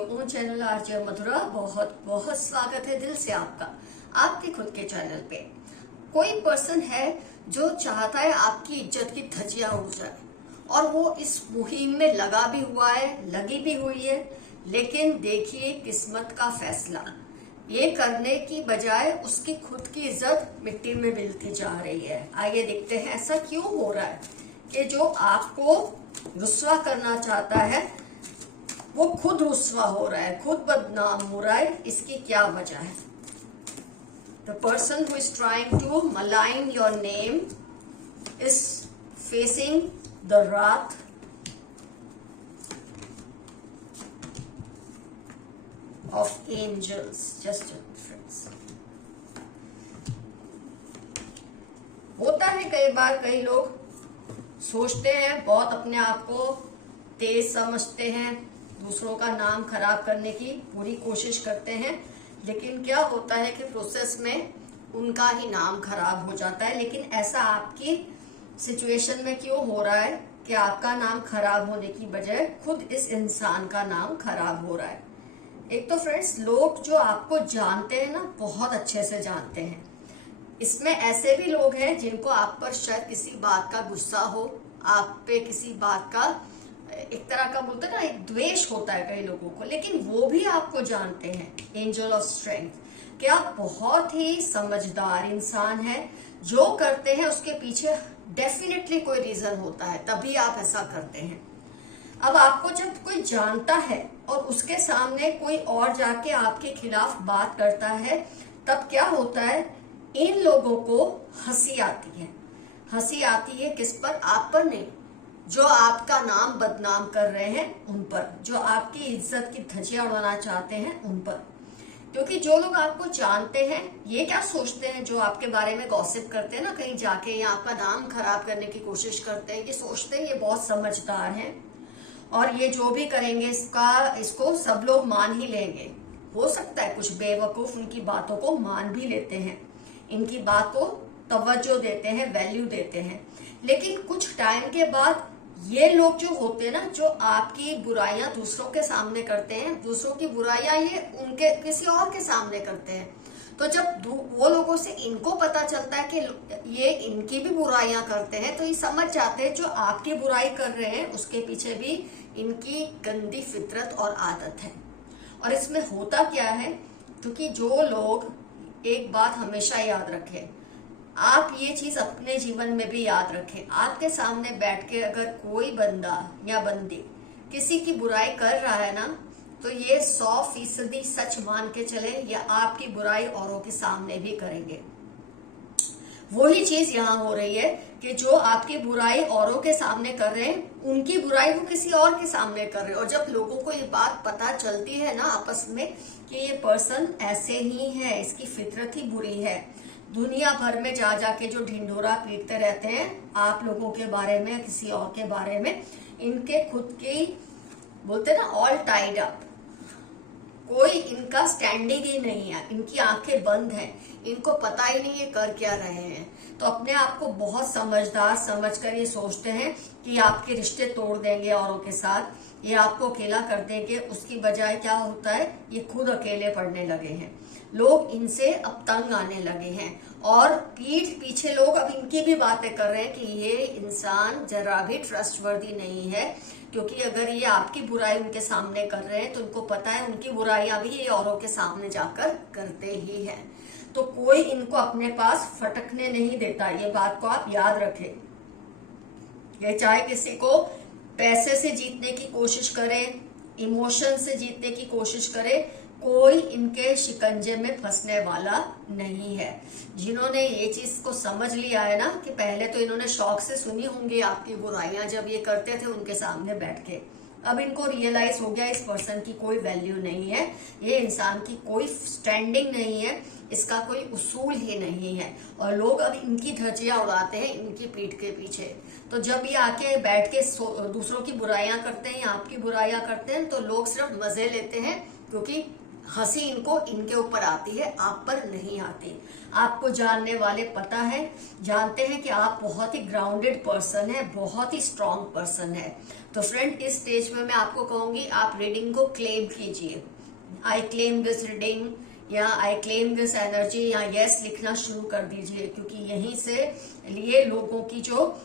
Own channel RJ मधुरा। बहुत बहुत स्वागत है दिल से आपका आपके खुद के चैनल पे। कोई पर्सन है जो चाहता है आपकी इज्जत की धज्जियां उड़ जाए और वो इस मुहिम में लगा भी हुआ है, लगी भी हुई है। लेकिन देखिए किस्मत का फैसला, ये करने की बजाय उसकी खुद की इज्जत मिट्टी में मिलती जा रही है। आइए देखते हैं ऐसा क्यों हो रहा है कि जो आपको रुस्वा करना चाहता है वो खुद रुस्वा हो रहा है, खुद बदनाम हो रहा है। इसकी क्या वजह है? The person who is trying to malign your name is facing the wrath of angels. Just a difference. होता है कई बार, कई लोग सोचते हैं, बहुत अपने आप को तेज समझते हैं, दूसरों का नाम खराब करने की पूरी कोशिश करते हैं। लेकिन क्या होता है कि प्रोसेस में उनका ही नाम खराब हो जाता है। लेकिन ऐसा आपकी सिचुएशन में क्यों हो रहा है कि आपका नाम खराब होने की बजाय खुद इस इंसान का नाम खराब हो रहा है? एक तो फ्रेंड्स, लोग जो आपको जानते हैं ना, बहुत अच्छे से जानते हैं। इसमें ऐसे भी लोग हैं जिनको आप पर शायद किसी बात का गुस्सा हो, आप पे किसी बात का एक तरह का बोलते हैं ना, एक द्वेष होता है कई लोगों को, लेकिन वो भी आपको जानते हैं। एंजल ऑफ स्ट्रेंथ कि आप बहुत ही समझदार इंसान है, जो करते हैं उसके पीछे डेफिनेटली कोई रीजन होता है, तभी आप ऐसा करते हैं। अब आपको जब कोई जानता है और उसके सामने कोई और जाके आपके खिलाफ बात करता है, तब क्या होता है? इन लोगों को हंसी आती है। हंसी आती है किस पर? आप पर नहीं, जो आपका नाम बदनाम कर रहे हैं उन पर, जो आपकी इज्जत की धज्जियां उड़ाना चाहते हैं उन पर। क्योंकि जो लोग आपको जानते हैं, ये क्या सोचते हैं, जो आपके बारे में गॉसिप करते हैं ना कहीं जाके, या आपका नाम खराब करने की कोशिश करते हैं, ये सोचते हैं ये बहुत समझदार हैं और ये जो भी करेंगे इसको सब लोग मान ही लेंगे। हो सकता है कुछ बेवकूफ उनकी बातों को मान भी लेते हैं, इनकी बात को तवज्जो देते हैं, वैल्यू देते हैं। लेकिन कुछ टाइम के बाद ये लोग जो होते हैं ना, जो आपकी बुराइयां दूसरों के सामने करते हैं, दूसरों की बुराइयां ये उनके किसी और के सामने करते हैं, तो जब वो लोगों से इनको पता चलता है कि ये इनकी भी बुराइयां करते हैं, तो ये समझ जाते हैं जो आपकी बुराई कर रहे हैं उसके पीछे भी इनकी गंदी फितरत और आदत है। और इसमें होता क्या है? क्योंकि जो लोग, एक बात हमेशा याद रखें, आप ये चीज अपने जीवन में भी याद रखें, आपके सामने बैठ के अगर कोई बंदा या बंदी किसी की बुराई कर रहा है ना, तो ये 100% सच मान के चले, या आपकी बुराई औरों के सामने भी करेंगे। वही चीज यहाँ हो रही है कि जो आपकी बुराई औरों के सामने कर रहे हैं, उनकी बुराई वो किसी और के सामने कर रहे हैं। और जब लोगों को ये बात पता चलती है ना आपस में कि ये पर्सन ऐसे ही है, इसकी फितरत ही बुरी है, दुनिया भर में जा जाके जो ढिंढोरा पीटते रहते हैं आप लोगों के बारे में, किसी और के बारे में, इनके खुद की बोलते ना ऑल टाइड अप, कोई इनका स्टैंडिंग ही नहीं है, इनकी आंखें बंद हैं, इनको पता ही नहीं है कर क्या रहे हैं। तो अपने आप को बहुत समझदार समझकर ये सोचते हैं कि आपके रिश्ते तोड़ देंगे औरों के साथ, ये आपको अकेला कर देंगे। उसकी बजाय क्या होता है? ये खुद अकेले पड़ने लगे हैं। लोग इनसे अब तंग आने लगे हैं और पीठ पीछे लोग अब इनकी भी बातें कर रहे हैं कि ये इंसान जरा भी ट्रस्टवर्दी नहीं है। क्योंकि अगर ये आपकी बुराई उनके सामने कर रहे हैं तो उनको पता है उनकी बुराइयां भी ये औरों के सामने जाकर करते ही हैं। तो कोई इनको अपने पास फटकने नहीं देता, ये बात को आप याद रखें। ये चाहे किसी को पैसे से जीतने की कोशिश करे, इमोशन से जीतने की कोशिश करे, कोई इनके शिकंजे में फंसने वाला नहीं है। जिन्होंने ये चीज को समझ लिया है ना, कि पहले तो इन्होंने शौक से सुनी होंगी आपकी बुराइयां जब ये करते थे उनके सामने बैठ के, अब इनको रियलाइज हो गया इस पर्सन की कोई वैल्यू नहीं है, ये इंसान की कोई स्टैंडिंग नहीं है, इसका कोई उसूल ही नहीं है, और लोग अब इनकी धज्जियां उड़ाते हैं इनकी पीठ के पीछे। तो जब ये आके बैठ के दूसरों की बुराइयां करते हैं या आपकी बुराइयां करते हैं, तो लोग सिर्फ मजे लेते हैं, क्योंकि हंसी इनको इनके ऊपर आती है, आप पर नहीं आती। आपको जानने वाले पता है, जानते हैं कि आप बहुत ही ग्राउंडेड पर्सन है, बहुत ही स्ट्रांग पर्सन है। तो फ्रेंड, इस स्टेज में मैं आपको कहूंगी आप रीडिंग को क्लेम कीजिए। आई क्लेम दिस रीडिंग या आई क्लेम दिस एनर्जी या यस लिखना शुरू कर दीजिए, क्योंकि यहीं से लिए लोगों की जो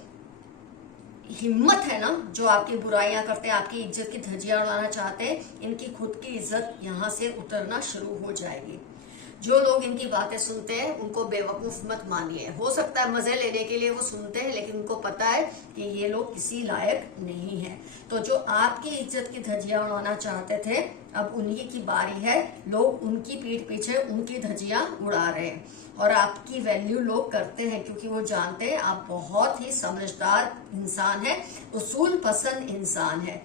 हिम्मत है ना, जो आपकी बुराइयां करते हैं, आपकी इज्जत की धज्जियां उड़ाना चाहते हैं, इनकी खुद की इज्जत यहां से उतरना शुरू हो जाएगी। जो लोग इनकी बातें सुनते हैं उनको बेवकूफ मत मानिए। हो सकता है मजे लेने के लिए वो सुनते हैं, लेकिन उनको पता है कि ये लोग किसी लायक नहीं है। तो जो आपकी इज्जत की धज्जियां उड़ाना चाहते थे, अब उन्हीं की बारी है। लोग उनकी पीठ पीछे उनकी धज्जियां उड़ा रहे हैं और आपकी वैल्यू लोग करते हैं, क्योंकि वो जानते हैं आप बहुत ही समझदार इंसान है, उसूल पसंद इंसान है।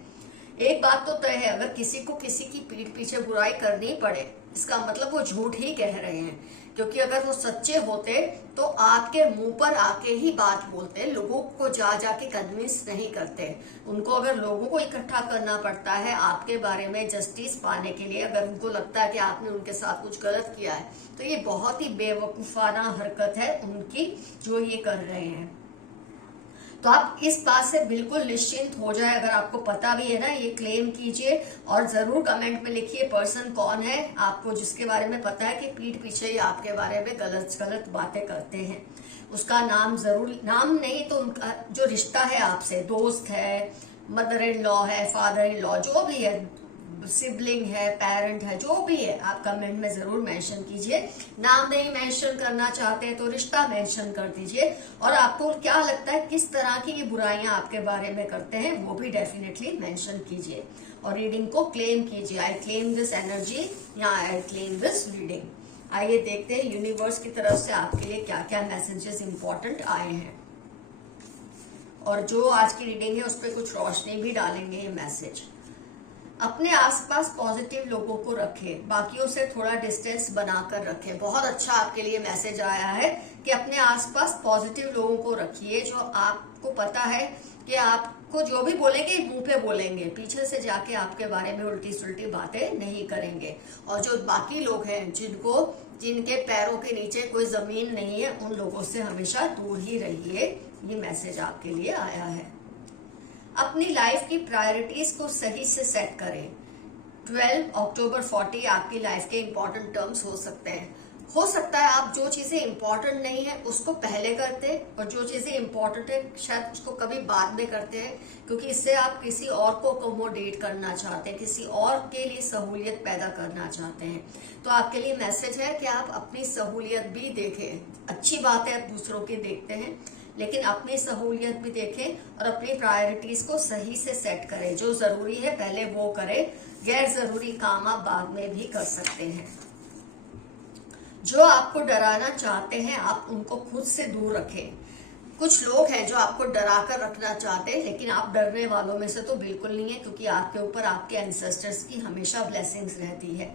एक बात तो तय है, अगर किसी को किसी की पीठ पीछे बुराई करनी पड़े, इसका मतलब वो झूठ ही कह रहे हैं। क्योंकि अगर वो सच्चे होते तो आपके मुंह पर आके ही बात बोलते, लोगों को जा जाके कन्विंस नहीं करते। उनको अगर लोगों को इकट्ठा करना पड़ता है आपके बारे में जस्टिस पाने के लिए, अगर उनको लगता है कि आपने उनके साथ कुछ गलत किया है, तो ये बहुत ही बेवकूफाना हरकत है उनकी जो ये कर रहे हैं। तो आप इस बात से बिल्कुल निश्चिंत हो जाए। अगर आपको पता भी है ना, ये क्लेम कीजिए और जरूर कमेंट में लिखिए पर्सन कौन है आपको, जिसके बारे में पता है कि पीठ पीछे ही आपके बारे में गलत गलत बातें करते हैं। उसका नाम जरूर, नाम नहीं तो उनका जो रिश्ता है आपसे, दोस्त है, मदर इन लॉ है, फादर इन लॉ, जो भी है, सिबलिंग है, पेरेंट है, जो भी है, आप कमेंट में जरूर मेंशन कीजिए। नाम नहीं मेंशन करना चाहते तो रिश्ता मेंशन कर दीजिए। और आपको क्या लगता है किस तरह की ये बुराइयां आपके बारे में करते हैं, वो भी डेफिनेटली मेंशन कीजिए और रीडिंग को क्लेम कीजिए। आई क्लेम दिस एनर्जी या आई क्लेम दिस रीडिंग। आइए देखते हैं यूनिवर्स की तरफ से आपके लिए क्या क्या मैसेजेस इंपॉर्टेंट आए हैं, और जो आज की रीडिंग है उस पर कुछ रोशनी भी डालेंगे ये मैसेज। अपने आसपास पॉजिटिव लोगों को रखें, बाकियों से थोड़ा डिस्टेंस बनाकर रखें। बहुत अच्छा आपके लिए मैसेज आया है कि अपने आसपास पॉजिटिव लोगों को रखिए, जो आपको पता है कि आपको जो भी बोलेंगे मुंह पे बोलेंगे, पीछे से जाके आपके बारे में उल्टी सुल्टी बातें नहीं करेंगे। और जो बाकी लोग हैं जिनके पैरों के नीचे कोई जमीन नहीं है, उन लोगों से हमेशा दूर ही रहिए। ये मैसेज आपके लिए आया है। अपनी लाइफ की प्रायोरिटीज को सही से सेट करें। 12 अक्टूबर 40 आपकी लाइफ के इंपॉर्टेंट टर्म्स हो सकते हैं। हो सकता है आप जो चीजें इंपॉर्टेंट नहीं है उसको पहले करते, और जो चीजें इंपॉर्टेंट है शायद उसको कभी बाद में करते हैं, क्योंकि इससे आप किसी और को अकोमोडेट करना चाहते हैं, किसी और के लिए सहूलियत पैदा करना चाहते हैं। तो आपके लिए मैसेज है कि आप अपनी सहूलियत भी देखें। अच्छी बात है आप दूसरों की देखते हैं, लेकिन अपनी सहूलियत भी देखें और अपनी प्रायोरिटीज को सही से सेट करें। जो जरूरी है पहले वो करें, गैर जरूरी काम आप बाद में भी कर सकते हैं। जो आपको डराना चाहते हैं आप उनको खुद से दूर रखें। कुछ लोग हैं जो आपको डरा कर रखना चाहते हैं, लेकिन आप डरने वालों में से तो बिल्कुल नहीं है, क्योंकि आपके ऊपर आपके एंसेस्टर्स की हमेशा ब्लेसिंग्स रहती है।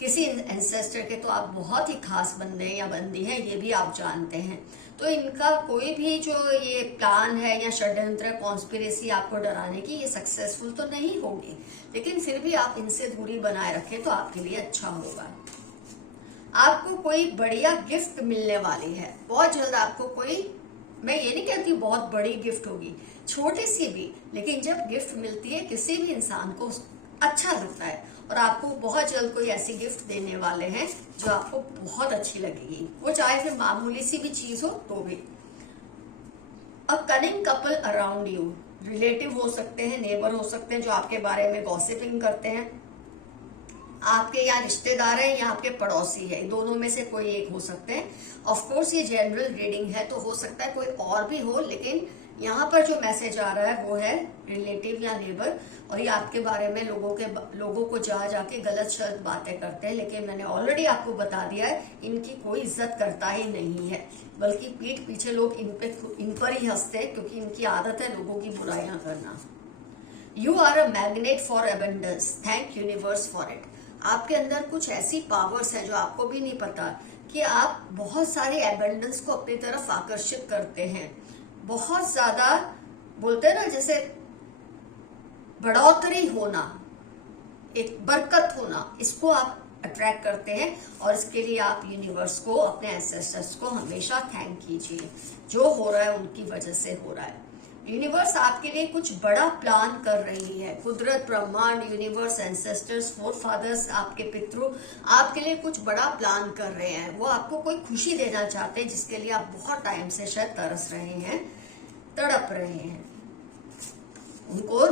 किसी एंसेस्टर के तो आप बहुत ही खास बंदे या बंदी हैं, ये भी आप जानते हैं। तो इनका कोई भी जो ये प्लान है या षड्यंत्र, कॉन्स्पिरेसी आपको डराने की, ये सक्सेसफुल तो नहीं होगी, लेकिन फिर भी आप इनसे दूरी बनाए रखें तो आपके लिए अच्छा होगा। आपको कोई बढ़िया गिफ्ट मिलने वाली है बहुत जल्द। आपको कोई, मैं ये नहीं कहती बहुत बड़ी गिफ्ट होगी, छोटी सी भी, लेकिन जब गिफ्ट मिलती है किसी भी इंसान को अच्छा लगता है, और आपको बहुत जल्द कोई ऐसी गिफ्ट देने वाले हैं जो आपको बहुत अच्छी लगेगी, वो चाहे फिर मामूली सी भी चीज हो तो भी। A cunning couple around you, relative हो सकते हैं, नेबर हो सकते हैं, जो आपके बारे में गॉसिपिंग करते हैं, आपके यहाँ रिश्तेदार हैं या आपके पड़ोसी है, दोनों में से कोई एक हो सकते हैं। ऑफ कोर्स ये जनरल रीडिंग है तो हो सकता है कोई और भी हो, लेकिन यहाँ पर जो मैसेज आ रहा है वो है रिलेटिव या नेबर, और ये आपके बारे में लोगों को जा जाके गलत शब्द बातें करते हैं। लेकिन मैंने ऑलरेडी आपको बता दिया है इनकी कोई इज्जत करता ही नहीं है, बल्कि पीठ पीछे लोग इन पर ही हंसते हैं, क्योंकि इनकी आदत है लोगों की बुराइयां करना। You are a magnet for abundance, thank universe for it. आपके अंदर कुछ ऐसी पावर्स हैं जो आपको भी नहीं पता, कि आप बहुत सारे एबंडेंस को अपनी तरफ आकर्षित करते हैं। बहुत ज्यादा बोलते हैं ना, जैसे बढ़ोतरी होना, एक बरकत होना, इसको आप अट्रैक्ट करते हैं, और इसके लिए आप यूनिवर्स को, अपने एंसेस्टर्स को हमेशा थैंक कीजिए। जो हो रहा है उनकी वजह से हो रहा है। यूनिवर्स आपके लिए कुछ बड़ा प्लान कर रही है। कुदरत, ब्रह्मांड, यूनिवर्स, एंसेस्टर्स, फोर फादर्स, आपके पितृ आपके लिए कुछ बड़ा प्लान कर रहे हैं। वो आपको कोई खुशी देना चाहते हैं जिसके लिए आप बहुत टाइम से शायद तरस रहे हैं, तड़प रहे हैं। उनको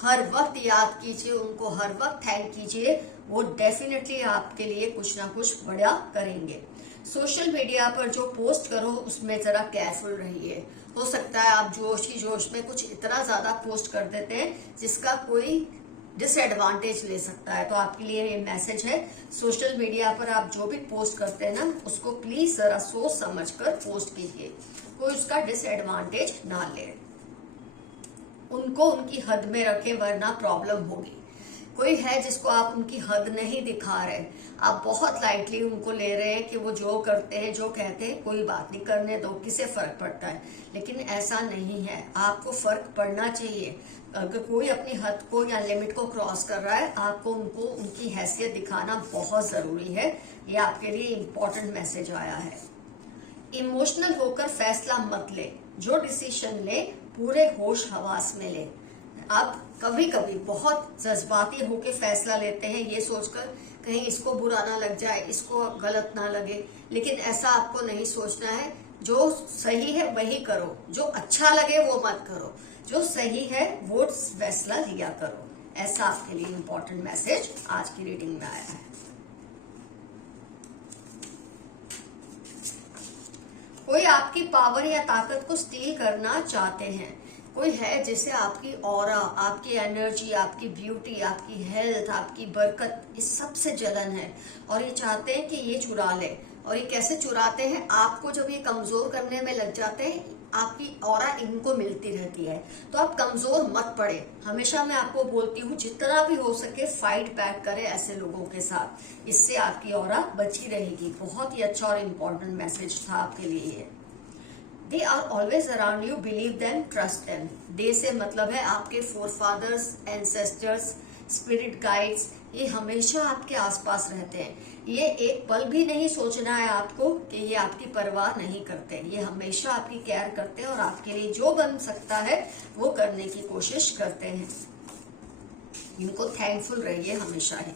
हर वक्त याद कीजिए, उनको हर वक्त थैंक कीजिए। वो डेफिनेटली आपके लिए कुछ ना कुछ बड़ा करेंगे। सोशल मीडिया पर जो पोस्ट करो उसमें जरा केयरफुल रहिए। हो सकता है आप जोश की जोश में कुछ इतना ज्यादा पोस्ट कर देते हैं जिसका कोई डिसएडवांटेज ले सकता है। तो आपके लिए ये मैसेज है, सोशल मीडिया पर आप जो भी पोस्ट करते हैं ना, उसको प्लीज जरा सोच समझ कर पोस्ट कीजिए, कोई उसका डिसएडवांटेज ना ले। उनको उनकी हद में रखें वरना प्रॉब्लम होगी। कोई है जिसको आप उनकी हद नहीं दिखा रहे, आप बहुत लाइटली उनको ले रहे हैं कि वो जो करते हैं, जो कहते हैं, कोई बात नहीं, करने दो, किसे फर्क पड़ता है। लेकिन ऐसा नहीं है, आपको फर्क पड़ना चाहिए। अगर कोई अपनी हद को या लिमिट को क्रॉस कर रहा है, आपको उनको उनकी हैसियत दिखाना बहुत जरूरी है। ये आपके लिए इम्पोर्टेंट मैसेज आया है। इमोशनल होकर फैसला मत ले, जो डिसीजन ले पूरे होश हवास में ले। आप कभी कभी बहुत जज्बाती होकर फैसला लेते हैं, ये सोचकर कहीं इसको बुरा ना लग जाए, इसको गलत ना लगे, लेकिन ऐसा आपको नहीं सोचना है। जो सही है वही करो, जो अच्छा लगे वो मत करो, जो सही है वो फैसला लिया करो। ऐसा आपके लिए इम्पोर्टेंट मैसेज आज की रीडिंग में आया है। कोई आपकी पावर या ताकत को स्टील करना चाहते हैं। कोई है जिसे आपकी ऑरा, आपकी एनर्जी, आपकी ब्यूटी, आपकी हेल्थ, आपकी बरकत, इस सब से जलन है और ये चाहते हैं कि ये चुरा ले। और ये कैसे चुराते हैं? आपको जब ये कमजोर करने में लग जाते हैं, आपकी ऑरा इनको मिलती रहती है। तो आप कमजोर मत पड़े। हमेशा मैं आपको बोलती हूँ, जितना भी हो सके फाइट बैक करें ऐसे लोगों के साथ, इससे आपकी ऑरा बची रहेगी। बहुत ही अच्छा और इम्पोर्टेंट मैसेज था आपके लिए। They are always around you, believe them, trust them. They से मतलब है आपके forefathers, ancestors, spirit guides, ये हमेशा आपके आसपास रहते हैं। ये एक पल भी नहीं सोचना है आपको कि ये आपकी परवाह नहीं करते। ये हमेशा आपकी केयर करते हैं और आपके लिए जो बन सकता है वो करने की कोशिश करते हैं। इनको थैंकफुल रहिए हमेशा ही।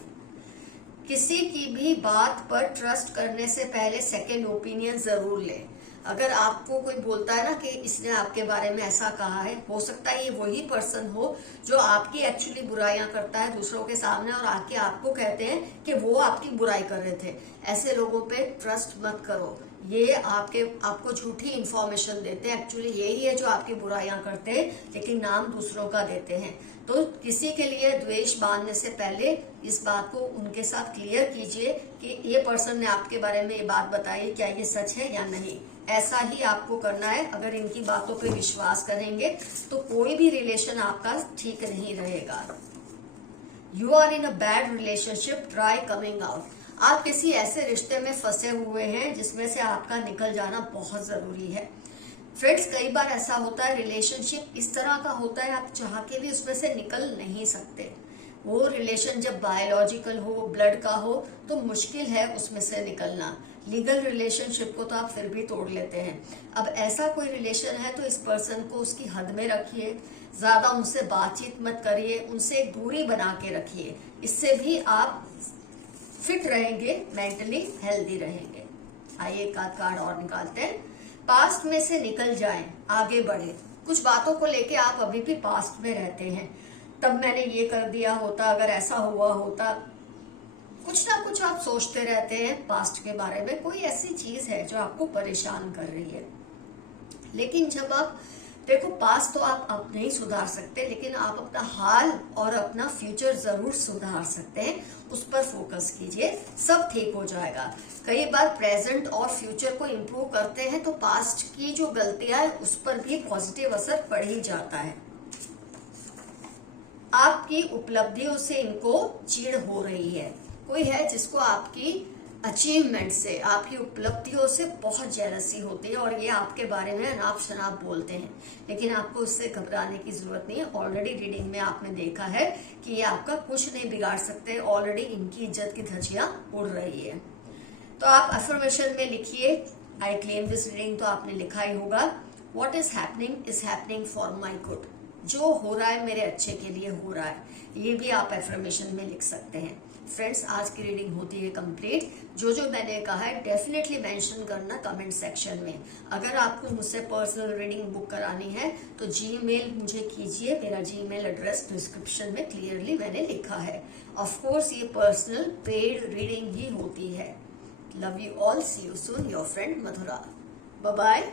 किसी की भी बात पर ट्रस्ट करने से पहले सेकेंड ओपिनियन जरूर लें। अगर आपको कोई बोलता है ना कि इसने आपके बारे में ऐसा कहा है, हो सकता है ये वही पर्सन हो जो आपकी एक्चुअली बुराइयां करता है दूसरों के सामने और आके आपको कहते हैं कि वो आपकी बुराई कर रहे थे। ऐसे लोगों पे ट्रस्ट मत करो। ये आपको झूठी इंफॉर्मेशन देते हैं। एक्चुअली यही है जो आपकी बुराइयां करते हैं, लेकिन नाम दूसरों का देते हैं। तो किसी के लिए द्वेष बांधने से पहले इस बात को उनके साथ क्लियर कीजिए कि ये पर्सन ने आपके बारे में ये बात बताई, क्या ये सच है या नहीं। ऐसा ही आपको करना है। अगर इनकी बातों पे विश्वास करेंगे तो कोई भी रिलेशन आपका ठीक नहीं रहेगा। You are in a bad relationship, try coming out. आप किसी ऐसे रिश्ते में फंसे हुए हैं जिसमें से आपका निकल जाना बहुत जरूरी है। फ्रेंड्स, कई बार ऐसा होता है, रिलेशनशिप इस तरह का होता है आप चाह के भी उसमें से निकल नहीं सकते। वो रिलेशन जब बायोलॉजिकल हो, ब्लड का हो, तो मुश्किल है उसमें से निकलना। लीगल रिलेशनशिप को तो आप फिर भी तोड़ लेते हैं। अब ऐसा कोई रिलेशन है तो इस पर्सन को उसकी हद में रखिए, ज्यादा उनसे बातचीत मत करिए, उनसे एक दूरी बना के रखिए। इससे भी आप फिट रहेंगे, मेंटली हेल्दी रहेंगे। आइए एक आध कार्ड और निकालते हैं। पास्ट में से निकल जाएं, आगे बढ़े। कुछ बातों को लेके आप अभी भी पास्ट में रहते हैं। तब मैंने ये कर दिया होता, अगर ऐसा हुआ होता, कुछ ना कुछ आप सोचते रहते हैं पास्ट के बारे में। कोई ऐसी चीज है जो आपको परेशान कर रही है। लेकिन जब आप देखो, पास्ट तो आप अब नहीं सुधार सकते, लेकिन आप अपना हाल और अपना फ्यूचर जरूर सुधार सकते हैं। उस पर फोकस कीजिए, सब ठीक हो जाएगा। कई बार प्रेजेंट और फ्यूचर को इम्प्रूव करते हैं तो पास्ट की जो गलतियां हैं उस पर भी पॉजिटिव असर पड़ ही जाता है। आपकी उपलब्धियों से इनको चिढ़ हो रही है। कोई है जिसको आपकी अचीवमेंट से, आपकी उपलब्धियों से बहुत जेलसी होती है और ये आपके बारे में अनाप शनाप बोलते हैं, लेकिन आपको उससे घबराने की जरूरत नहीं है। ऑलरेडी रीडिंग में आपने देखा है कि ये आपका कुछ नहीं बिगाड़ सकते, ऑलरेडी इनकी इज्जत की धज्जियां उड़ रही है। तो आप अफर्मेशन में लिखिए आई क्लेम दिस रीडिंग, तो आपने लिखा ही होगा what is happening for my good. जो हो रहा है मेरे अच्छे के लिए हो रहा है, ये भी आप अफर्मेशन में लिख सकते हैं। फ्रेंड्स, आज की रीडिंग होती है कंप्लीट। जो मैंने कहा है डेफिनेटली मेंशन करना कमेंट सेक्शन में। अगर आपको मुझसे पर्सनल रीडिंग बुक करानी है तो जीमेल मुझे कीजिए, मेरा जीमेल एड्रेस डिस्क्रिप्शन में क्लियरली मैंने लिखा है। ऑफ कोर्स ये पर्सनल पेड रीडिंग ही होती है। Love you all, see you soon, your friend Madhura. Bye bye.